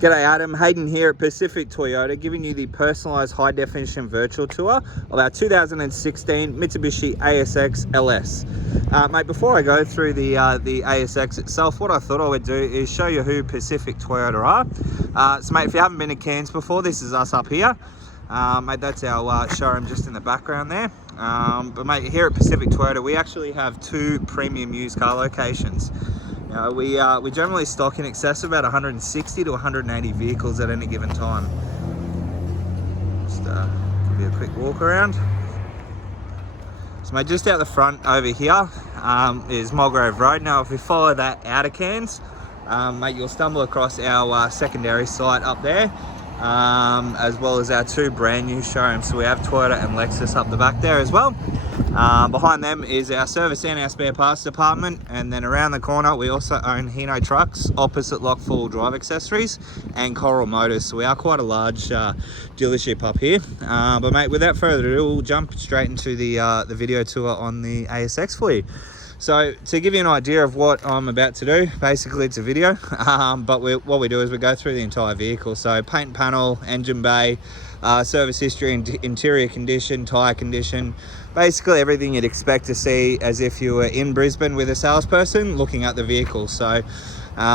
G'day Adam, Hayden here at Pacific Toyota, giving you the personalised high-definition virtual tour of our 2016 Mitsubishi ASX LS. Mate, before I go through the ASX itself, what I thought I would do is show you who Pacific Toyota are. So mate, if you haven't been to Cairns before, this is us up here. Mate, that's our showroom just in the background there. But mate, here at Pacific Toyota, we actually have 2 premium used car locations. We generally stock in excess of about 160 to 180 vehicles at any given time. Just give you a quick walk around. So mate, just out the front over here is Mulgrove Road. Now if we follow that out of Cairns, mate, you'll stumble across our secondary site up there, as well as our 2 brand new showrooms. So we have Toyota and Lexus up the back there as well. Behind them is our service and our spare parts department, and then around the corner we also own Hino Trucks, opposite Lock 4-wheel drive accessories, and Coral Motors. So we are quite a large dealership up here. But mate, without further ado, we'll jump straight into the video tour on the ASX for you. So to give you an idea of what I'm about to do, basically it's a video, but what we do is we go through the entire vehicle. So paint and panel, engine bay, service history, interior condition, tyre condition, basically everything you'd expect to see as if you were in Brisbane with a salesperson looking at the vehicle. So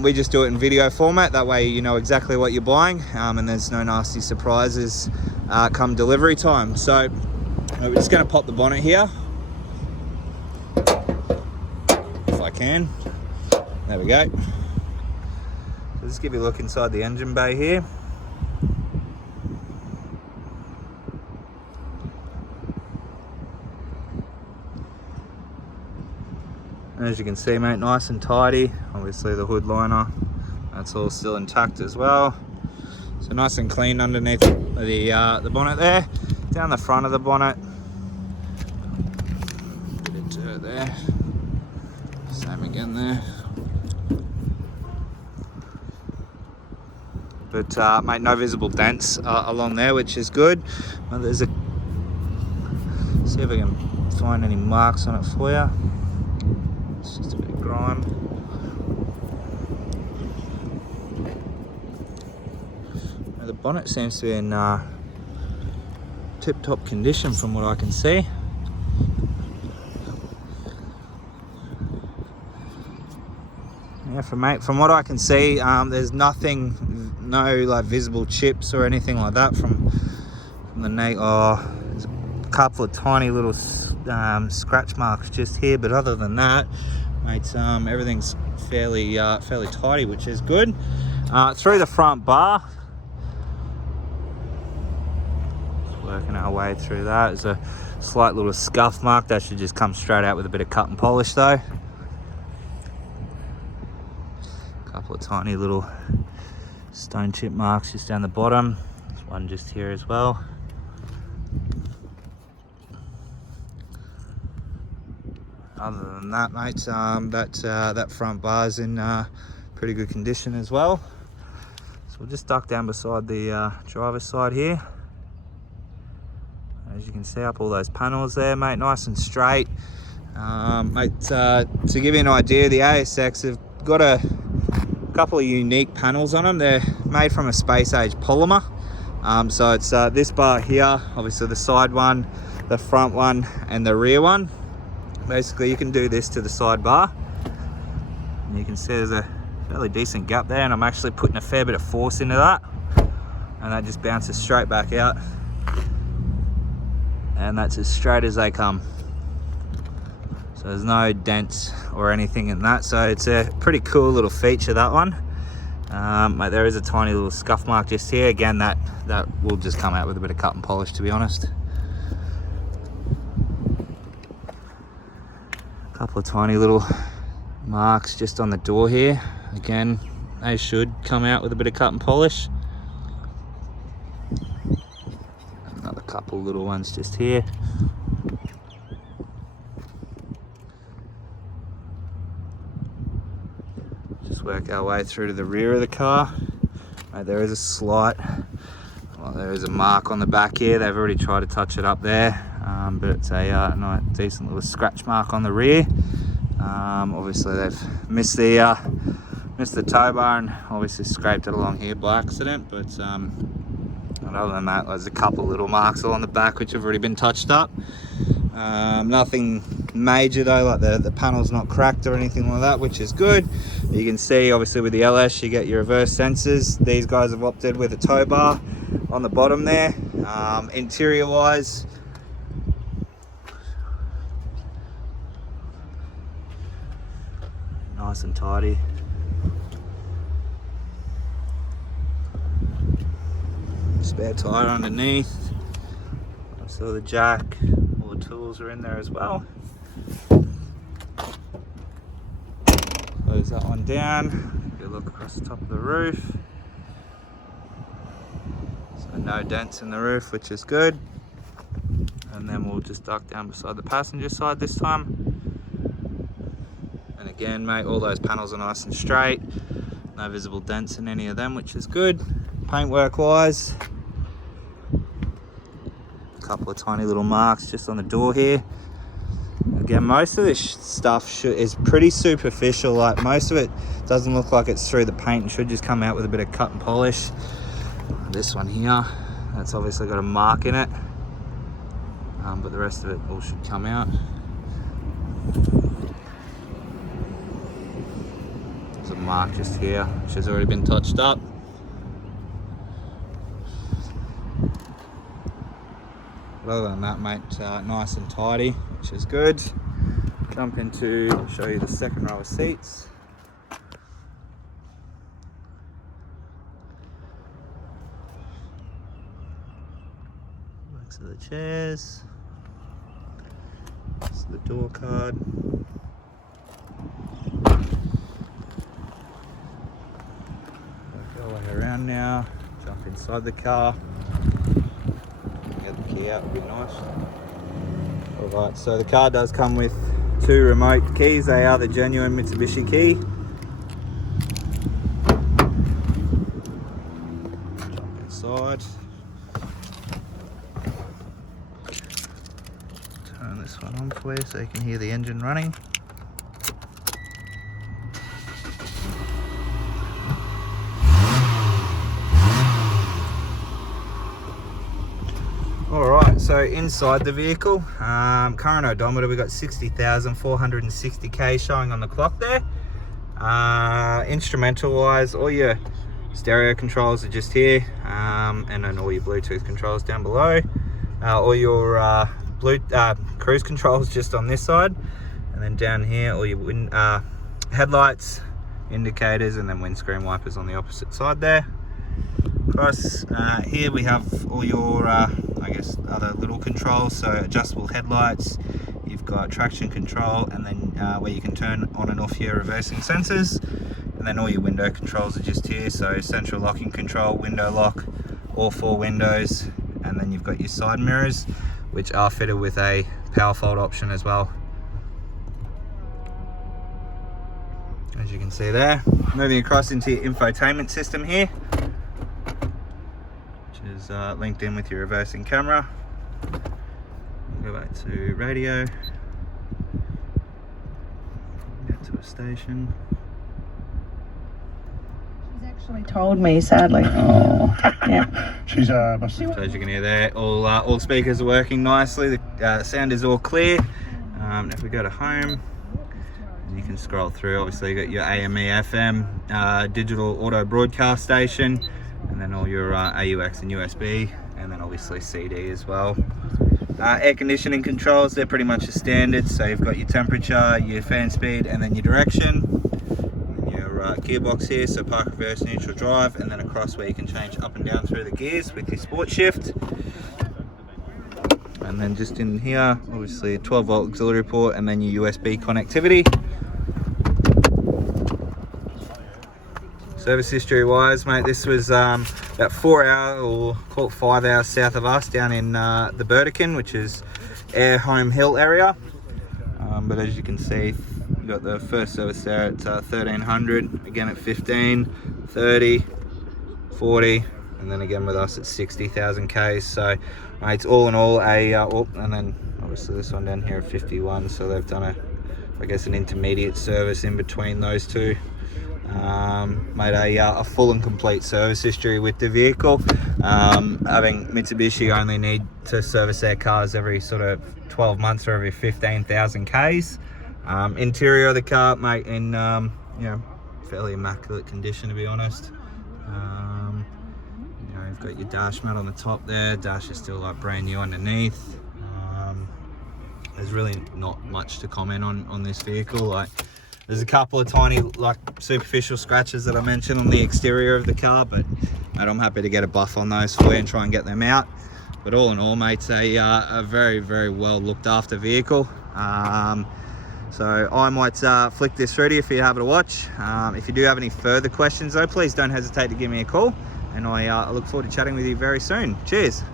we just do it in video format, that way you know exactly what you're buying, and there's no nasty surprises come delivery time. So we're just going to pop the bonnet here, if I can. There we go. So just give you a look inside the engine bay here. As you can see, mate, nice and tidy. Obviously the hood liner, that's all still intact as well. So nice and clean underneath the bonnet there. Down the front of the bonnet, bit of dirt there. Same again there. But mate, no visible dents along there, which is good. Well, there's a, see if I can find any marks on it for you. It's just a bit of grime. Now, the bonnet seems to be in tip-top condition from what I can see. Yeah, from what I can see, there's nothing, no like visible chips or anything like that from the neck. Oh, there's a couple of tiny little scratch marks just here, but other than that, mate, everything's fairly tidy, which is good. Through the front bar, just working our way through that. There's a slight little scuff mark that should just come straight out with a bit of cut and polish though. A couple of tiny little stone chip marks just down the bottom. There's one just here as well. Other than that, mate, that front bar's in pretty good condition as well. So we'll just duck down beside the driver's side here. As you can see, up all those panels there, mate, nice and straight. Mate, to give you an idea, the ASX have got a couple of unique panels on them. They're made from a space age polymer. So it's this bar here, obviously the side one, the front one, and the rear one. Basically you can do this to the sidebar, and you can see there's a fairly decent gap there, and I'm actually putting a fair bit of force into that, and that just bounces straight back out, and that's as straight as they come. So there's no dents or anything in that, so it's a pretty cool little feature, that one. Mate, there is a tiny little scuff mark just here. Again, that will just come out with a bit of cut and polish, to be honest. Couple of tiny little marks just on the door here. Again, they should come out with a bit of cut and polish. Another couple little ones just here. Just work our way through to the rear of the car. There is a slight, well, there is a mark on the back here. They've already tried to touch it up there. But it's a nice, decent little scratch mark on the rear. Obviously they've missed the Missed the tow bar and obviously scraped it along here by accident, but other than that, there's a couple little marks along the back which have already been touched up. Nothing major though, like the panel's not cracked or anything like that, which is good. You can see obviously with the LS you get your reverse sensors. These guys have opted with a tow bar on the bottom there. Interior wise, nice and tidy. Spare tire underneath. So the jack, all the tools are in there as well. Close that one down. Get a look across the top of the roof. So no dents in the roof, which is good. And then we'll just duck down beside the passenger side this time. And again, mate, all those panels are nice and straight. No visible dents in any of them, which is good. Paintwork wise, a couple of tiny little marks just on the door here. Again, most of this stuff is pretty superficial. Like, most of it doesn't look like it's through the paint and should just come out with a bit of cut and polish. This one here, that's obviously got a mark in it, but the rest of it all should come out. There's a mark just here which has already been touched up. But other than that, mate, nice and tidy, which is good. Jump into, show you the second row of seats. Backs of the chairs. That's the door card. Go way around now. Jump inside the car. Get the key out, would be nice. Alright, so the car does come with 2 remote keys. They are the genuine Mitsubishi key. Jump inside. Turn this one on for you so you can hear the engine running. Alright, so inside the vehicle, current odometer, we've got 60,460k showing on the clock there. Instrumental wise, all your stereo controls are just here, and then all your Bluetooth controls down below. All your cruise controls just on this side, and then down here all your headlights, indicators, and then windscreen wipers on the opposite side there. Across here we have all your I guess other little controls, so adjustable headlights, you've got traction control, and then where you can turn on and off your reversing sensors, and then all your window controls are just here, so central locking control, window lock, all 4 windows, and then you've got your side mirrors which are fitted with a power fold option as well, as you can see there. Moving across into your infotainment system here, is linked in with your reversing camera. We'll go back to radio, get to a station. She's actually told me, sadly. Oh, yeah. She's So as you can hear there, all speakers are working nicely. The sound is all clear. If we go to home, you can scroll through. Obviously, you got your AME, FM, digital auto broadcast station, and then all your AUX and USB, and then obviously CD as well. Air conditioning controls, they're pretty much a standard, so you've got your temperature, your fan speed, and then your direction. And your gearbox here, so park, reverse, neutral, drive, and then across where you can change up and down through the gears with your sport shift. And then just in here, obviously a 12 volt auxiliary port, and then your USB connectivity. Service history wise, mate, this was about 4 hours, or call it 5 hours south of us, down in the Burdekin, which is Air Home Hill area. But as you can see, we got the first service there at 1300, again at 15, 30, 40, and then again with us at 60,000 Ks. So it's all in all and then obviously this one down here at 51. So they've done I guess an intermediate service in between those two. Made a full and complete service history with the vehicle. Having Mitsubishi only need to service their cars every sort of 12 months or every 15,000 Ks. Interior of the car, mate, in fairly immaculate condition, to be honest. You've got your dash mat on the top there. Dash is still like brand new underneath. There's really not much to comment on this vehicle. Like, there's a couple of tiny, like, superficial scratches that I mentioned on the exterior of the car, but mate, I'm happy to get a buff on those for you and try and get them out. But all in all, mate, it's a very, very well looked after vehicle. So I might flick this through to you for you to have it a watch. If you do have any further questions though, please don't hesitate to give me a call, and I look forward to chatting with you very soon. Cheers.